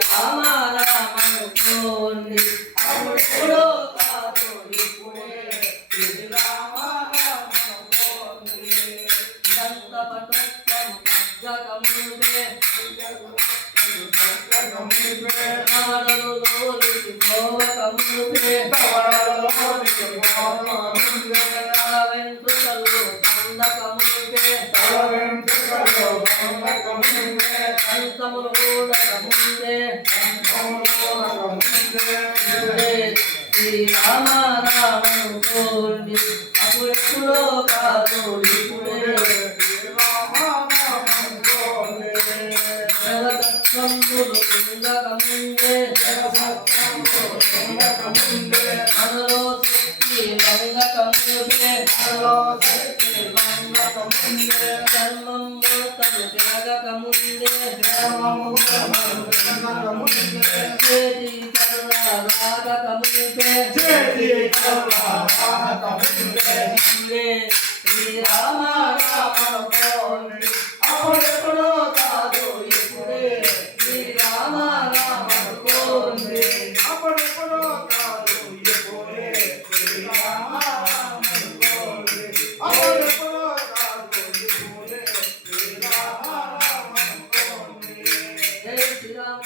రామ రామనుకోండి అప్పుడు కాదు ఇప్పుడే రామ రామనుకోండి దంతపటత్వం పద్యకమునుపే నాడలు లోలికి భోగకమునుపే వెంట్రుకలు కందకమునుపే అంతములు కూడకముందే శ్రీరామ రామనుకోండి అప్పుడెప్పుడో కాదు ఇప్పుడే జగతత్వంబులు కుందకముందే మనలో శక్తి లంగకముందే చర్మం మూతలు తిరగకముందే చేతి కరుణ రాగకముందే శ్రీరామ రామనుకోండి అప్పుడెప్పుడో కాదు ఇప్పుడే శ్రీరామ రామనుకోండి అప్పుడెప్పుడో కాదు ఇప్పుడే శ్రీరామ రామనుకోండి అప్పుడెప్పుడో కాదు ఇప్పుడే శ్రీరామ రామనుకోండి జై శ్రీరామ